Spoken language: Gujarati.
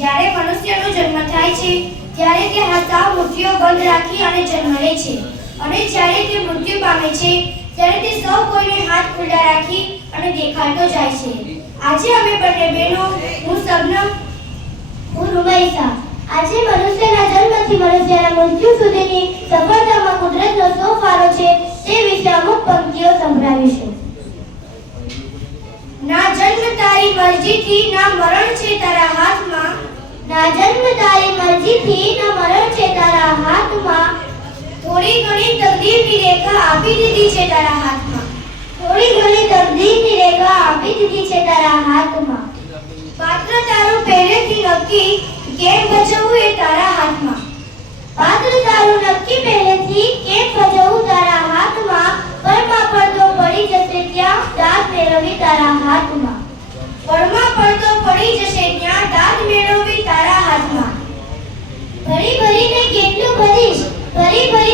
જ્યારે મનુષ્યનો જન્મ થાય છે ત્યારે તે સાવ મૂર્તિઓ બંધ રાખી અને જન્મ લે છે અને જ્યારે તે મૃત્યુ પામે છે ત્યારે તે સૌ કોઈને હાથ ખુલ્લા રાખી અને દેખાડતો જાય છે. આજે અમે બંને બહેનો, હું શબનમ, હું રૂમૈસા, આજે મનુષ્યના જન્મથી મનુષ્યના મૃત્યુ સુધીની સફળતામાં કુદરતનો શું ફાળો છે તે વિશે અમુક પંક્તિઓ સંભળાવીશું. ના જન્મ તારી મરજીથી, ના મરણ છે તારા હાથમાં. ના જન્મ તારી મરજીથી, ના મરણ છે તારા હાથમાં. થોડી ઘણી તકદીરની રેખા આપી દીધી છે તારા હાથમાં. થોડી ઘણી તકદીરની રેખા આપી દીધી છે તારા હાથમાં. પાત્ર તારું પહેલેથી નક્કી, કેમ ભજવવું એ તારા હાથમાં. પાત્ર તારું નક્કી પહેલેથી, કેમ ભજવવું તારા હાથમાં. પળમાં પડતો પડી જશે ત્યાં, દાદ મેળવી તારા હાથમાં. પળમાં પડતો પડી જશે ત્યાં, દાદ મેળવી તારા હાથમાં. ભરી ભરીને કેટલું ભરીશ, ભરી ભરી